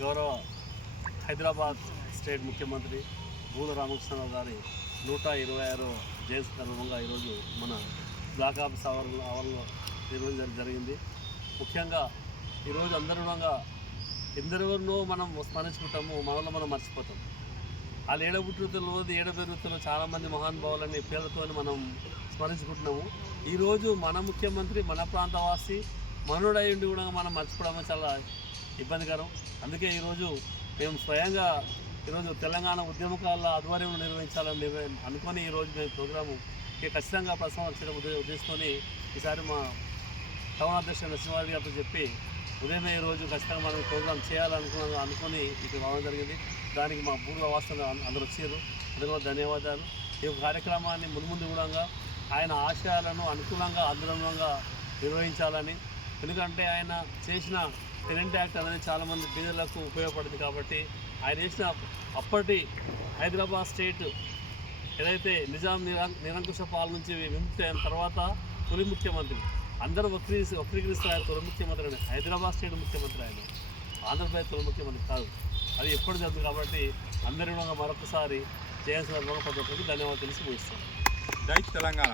గౌరవ హైదరాబాద్ స్టేట్ ముఖ్యమంత్రి బూల రామకృష్ణరావు గారి 126వ జయంతి సందర్భంగా ఈరోజు మన బ్లాక్ ఆఫీస్ ఆవరణలో నిర్వహించడం జరిగింది. ముఖ్యంగా ఈరోజు అందరూగా ఎందరెవరినో మనం స్మరించుకుంటాము, మనలో మనం మర్చిపోతాం. వాళ్ళు ఏడబుట్టులో ఏడబెరుగుతులో చాలామంది మహానుభావులని పేర్లతో మనం స్మరించుకుంటున్నాము. ఈరోజు మన ముఖ్యమంత్రి మన ప్రాంతవాసి మనోడై ఉండి కూడా మనం మర్చిపోవడం చాలా ఇబ్బందికరం. అందుకే ఈరోజు మేము స్వయంగా ఈరోజు తెలంగాణ ఉద్యమకాల ఆధ్వర్యంలో నిర్వహించాలని అనుకొని ఈరోజు మేము ప్రోగ్రాము ఖచ్చితంగా ప్రసవం ఉద్దేశించుకొని ఈసారి మా టౌన్ అధ్యక్షుడు నరసింహారెడ్డి గారితో చెప్పి ఉదయమే ఈరోజు ఖచ్చితంగా మనం ప్రోగ్రాం అనుకొని ఇక్కడ రావడం జరిగింది. దానికి మా పూర్వ వాస్తవం అందరూ వచ్చారు, అందులో ధన్యవాదాలు. ఈ కార్యక్రమాన్ని ముందు కూడా ఆయన ఆశయాలను అనుకూలంగా అనుగుణంగా నిర్వహించాలని, ఎందుకంటే ఆయన చేసిన కరెంట్ యాక్ట్ అనేది చాలామంది పేదలకు ఉపయోగపడింది. కాబట్టి ఆయన చేసిన అప్పటి హైదరాబాద్ స్టేట్ ఏదైతే నిజాం నిరంకుశ పాలన నుంచి విముక్తి అయిన తర్వాత తొలి ముఖ్యమంత్రి, అందరూ వక్రీకరిస్తారు ఆయన తొలి ముఖ్యమంత్రి అని. హైదరాబాద్ స్టేట్ ముఖ్యమంత్రి ఆయన, ఆంధ్రప్రదేశ్ తొలి ముఖ్యమంత్రి కాదు. అది ఎప్పుడు జరుగుతుంది. కాబట్టి అందరి మరొకసారి జయంతి సందర్భంగా ప్రతి ఒక్కరికి ధన్యవాదాలు తెలిసి ముగిస్తాం. జై తెలంగాణ.